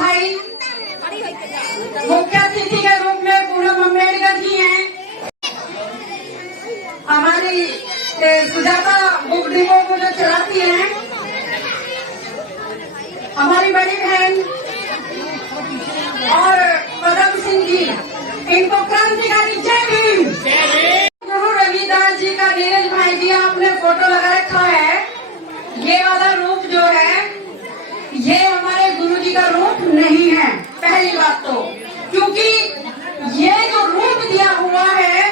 भाई मुख्य अतिथि के रूप में पूनम अम्बेडकर जी हैं। हमारी सुजाता बुक डिपो को जो चलाती हैं, हमारी बड़ी बहन और पदम सिंह जी, इनको क्रांतिकारी जय भीम। गुरु रविदास जी का नीरज भाई जी आपने फोटो लगा रखा है। ये वाला रूप जो है ये हमारे गुरु जी का रूप नहीं है, पहली बात तो, क्योंकि ये जो रूप दिया हुआ है,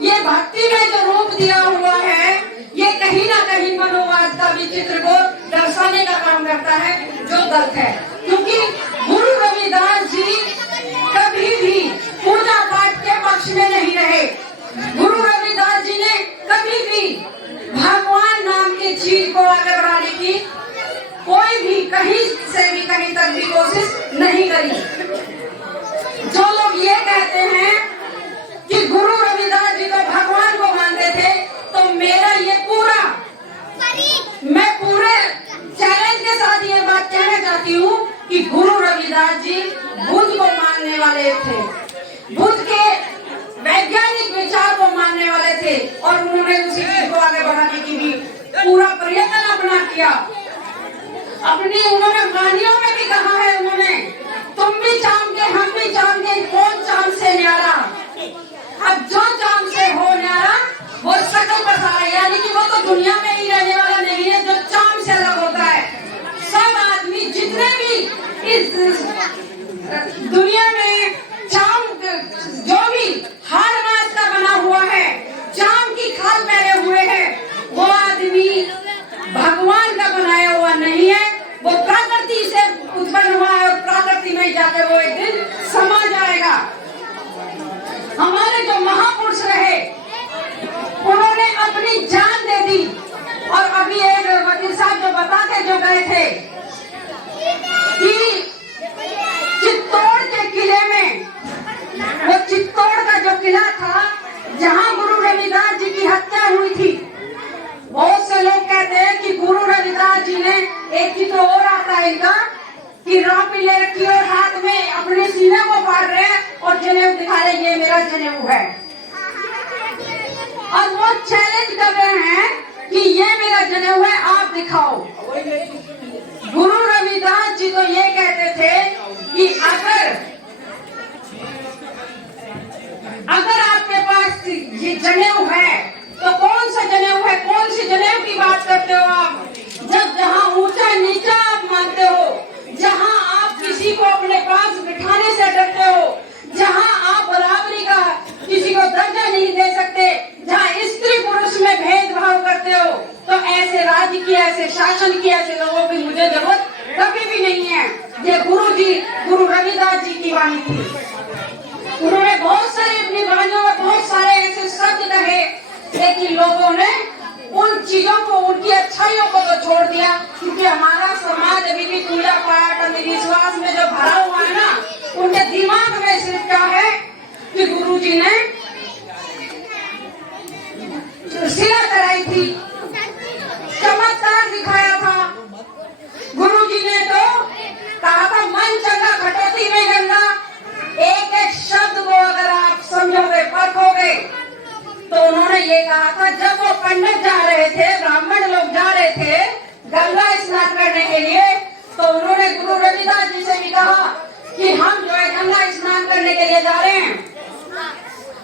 ये भक्ति में जो रूप दिया हुआ है, ये कहीं ना कहीं मनोवाद का विचित्र को दर्शाने का काम करता है, जो गलत है। क्योंकि गुरु रविदास जी कभी भी पूजा पाठ के पक्ष में नहीं रहे। गुरु रविदास जी ने कभी भी भगवान नाम की चीज को आगे बढ़ाने की कोई भी कहीं से भी कहीं तक भी कोशिश नहीं करी। जो लोग ये कहते हैं कि गुरु रविदास जी को भगवान को मानते थे, तो मेरा ये मैं पूरे चैलेंज के साथ ये बात कहना चाहती हूँ कि गुरु रविदास जी बुद्ध को मानने वाले थे, बुद्ध के वैज्ञानिक विचार को मानने वाले थे, और उन्होंने उसी चीज को आगे बढ़ाने की भी पूरा प्रयत्न अपना किया। अपनी उन्होंने वाणियों में भी कहा है, उन्होंने तुम भी चांद के हम भी चांद के, कौन चांद से न्यारा। अब जो चांद से हो न्यारा वो सकल बसा है, यानी कि वो तो दुनिया में ही रहने वाला नहीं है जो चांद से अलग होता है। सब आदमी जितने भी इस दुनिया में चांद जो भी हार मास का बना हुआ है, चांद की खाल पहने हुए है, वो आदमी भगवान का बनाया हुआ नहीं है, वो प्रकृति से उत्पन्न हुआ है और प्रकृति में जाकर वो एक दिन समा जाएगा। हमारे जो महापुरुष रहे उन्होंने अपनी जान दे दी, और अभी एक वकील साहब जो बताते जो गए थे कि चित्तौड़ के किले में, वो चित्तौड़ का जो किला था जहां गुरु रविदास जी की हत्या हुई थी, बहुत से लोग कहते हैं कि गुरु रविदास जी ने एक चित्र और आता है इनका कि रापी ले रखी और हाथ में अपने सीने को फाड़ रहे हैं और जनेऊ दिखा रहे, ये मेरा जनेऊ है। और वो चैलेंज कर रहे हैं कि ये मेरा जनेऊ है, आप दिखाओ। गुरु रविदास जी तो ये कहते थे कि अगर आपके पास ये जनेऊ है तो कौन सा जनेऊ है, कौन सी जनेऊ की बात करते हो आप? जब जहाँ ऊंचा नीचा आप मानते हो, जहाँ आप किसी को अपने पास बिठाने से डरते हो, जहाँ आप बराबरी का किसी को दर्जा नहीं दे सकते, जहाँ स्त्री पुरुष में भेदभाव करते हो, तो ऐसे राज्य की, ऐसे शासन की, ऐसे लोगों की मुझे जरूरत कभी भी नहीं है। ये गुरु रविदास जी की वाणी थी। उन्होंने बहुत सारे अपनी वाणियों में बहुत सारे ऐसे शब्द कहे, लेकिन लोगों ने उन चीजों को, उनकी अच्छाइयों को तो छोड़ दिया, क्योंकि हमारा समाज अभी भी पूजा पाठ अंधविश्वास में जो भरा हुआ है ना, उनके दिमाग में सिर्फ क्या है कि गुरु जी ने शिला कराई थी, चमत्कार दिखाया था। गुरु जी ने तो कहा था मन चंगा खटोती में गंगा। एक एक शब्द को अगर आप समझोगे, परखोगे, तो उन्होंने ये कहा था, जब वो पंडित जा रहे थे, ब्राह्मण लोग जा रहे थे गंगा स्नान करने के लिए, तो उन्होंने गुरु रविदास जी से भी कहा कि हम जो है गंगा स्नान करने के लिए जा रहे हैं,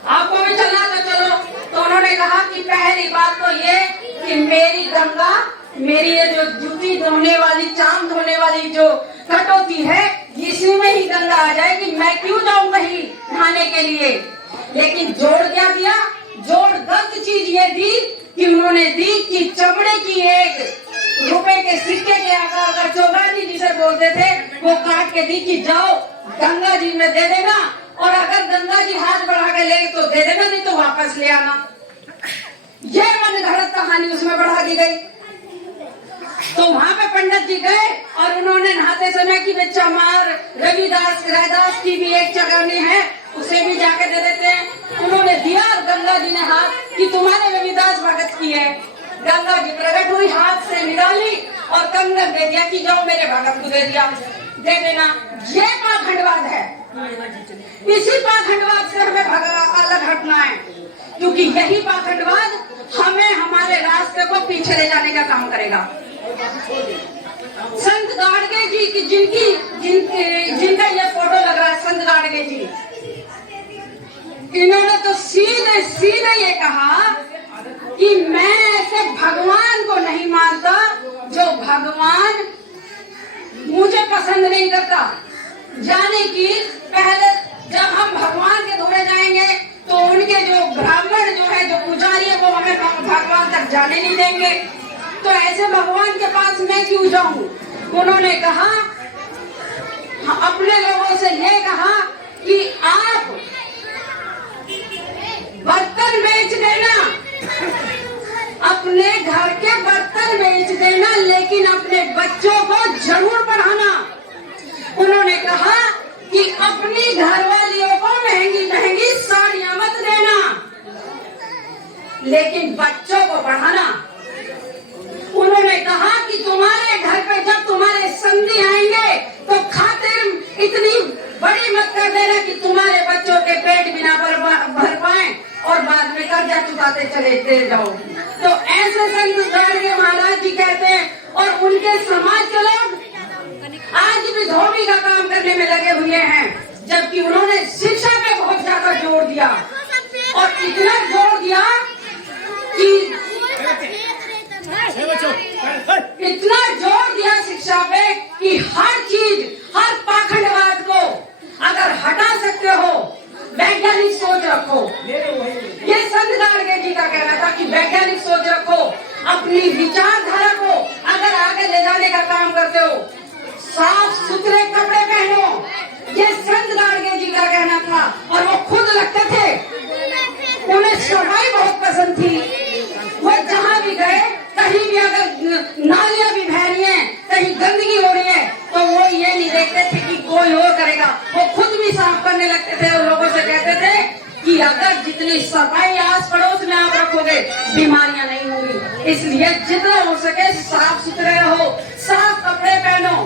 आपको भी चलना तो चलो। तो उन्होंने कहा कि पहली बात तो ये कि मेरी गंगा, मेरी ये जो जूती धोने वाली, चाम धोने वाली जो कटोती है, इसी में ही गंगा आ जाएगी, मैं क्यों जाऊं कहीं नहाने के लिए। लेकिन जोड़ क्या दिया, जोड़ गलत चीज ये दी कि उन्होंने दी कि चमड़े की एक रुपए के सिक्के के आकार का चौगानी जिसे बोलते थे, वो काट के दी कि जाओ गंगा जी में दे देना, और अगर गंगा जी हाथ बढ़ा के ले तो दे देना, नहीं तो वापस ले आना। ये मन घड़त कहानी उसमें बढ़ा दी गई। तो वहाँ पे पंडित जी गए और उन्होंने नहाते समय की बच्चा मार रविदास की भी एक चगानी है, उसे भी जाके दे देते हैं। उन्होंने दिया और गंगा जी ने हाथ कि तुम्हारे रविदास भगत की है। गंगा जी प्रकट हुई, हाथ से निकाली और कंगन दे दिया कि जाओ मेरे भगत को दे दिया, दे देना। ये पाखंडवाद है। इसी पाखंडवाद से हमें अलग हटना है, क्योंकि यही पाखंडवाद हमें हमारे रास्ते को पीछे ले जाने का काम करेगा। संत गाडगे जी की जिनका ये फोटो लग रहा है, संत गाडगे जी, इन्होंने तो सीधे सीधे ये कहा कि मैं ऐसे भगवान को नहीं मानता जो भगवान मुझे पसंद नहीं करता। जाने की पहले जब हम भगवान के धोरे जाएंगे तो उनके जो ब्राह्मण जो है, जो पुजारी है, वो हमें भगवान तक जाने नहीं देंगे। तो ऐसे भगवान के पास मैं क्यों जाऊं? उन्होंने कहा, अपने लोगों से ये कहा कि आप बर्तन बेच देना, अपने घर के बर्तन बेच देना, लेकिन अपने बच्चों को जरूर पढ़ाना। उन्होंने कहा कि अपनी घरवालियों को महंगी महंगी साड़ियां मत देना, लेकिन बच्चों को पढ़ाना। उन्होंने कहा कि तुम्हारे घर पे जब तुम्हारे संगी आएंगे तो खातिर इतनी बड़ी मत कर देना कि तुम्हारे बच्चों के पेट बिना भर पाए और बाद में कर्जा चुकाते चले जाओ। तो ऐसे संत गाडगे महाराज जी कहते हैं, और उनके समाज के लोग आज भी धोबी का काम करने में लगे हुए हैं, जबकि उन्होंने शिक्षा पे बहुत ज्यादा जोर दिया, और इतना जोर दिया कि इतना जोर दिया शिक्षा पे कि हर चीज, हर पाखंडवाद को अगर हटा सकते हो, वैज्ञानिक सोच रखो। ये संत गाडगे जी का कहना था कि वैज्ञानिक सोच रखो, अपनी विचारधारा को अगर आगे ले जाने का काम करते हो, साफ सुथरे कपड़े पहनो। ये संत गाडगे जी का कहना था, और वो खुद लगते थे, उन्हें सफाई बहुत पसंद थी। वो जहाँ भी गए, कहीं भी अगर नालियां भी बह रही हैं, कहीं गंदगी हो रही है, तो वो ये नहीं देखते थे कि कोई और करेगा, वो खुद भी साफ करने लगते थे और लोगों से कहते थे कि अगर जितनी सफाई आस पड़ोस में आप रखोगे, बीमारियां नहीं होंगी। इसलिए जितना हो सके साफ सुथरे रहो, साफ कपड़े पहनो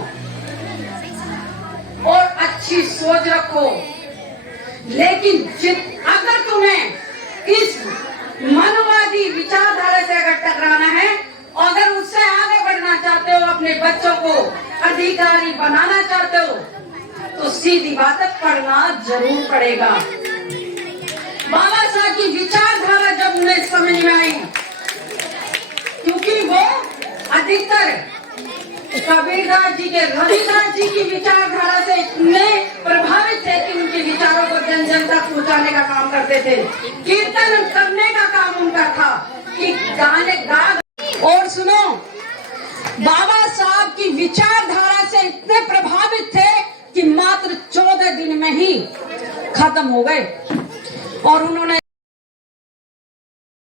और अच्छी सोच रखो। लेकिन अगर तुम्हें इस मनवादी विचारधारा से अगर टकराना है, अगर उससे आगे बढ़ना चाहते हो, अपने बच्चों को अधिकारी बनाना चाहते हो, तो सीधी बात है, पढ़ना जरूर पड़ेगा। बाबा साहब की विचारधारा जब उन्हें समझ में आई, क्योंकि वो अधिकतर कबीरदास जी के, रविदास जी की विचारधारा से इतने प्रभावित थे कि उनके विचारों को जन जन तक पहुंचाने का काम करते थे। कीर्तन करने का काम उनका था कि गाने गा। और सुनो, बाबा साहब की विचारधारा से इतने प्रभावित थे कि मात्र 14 दिन में ही खत्म हो गए, और उन्होंने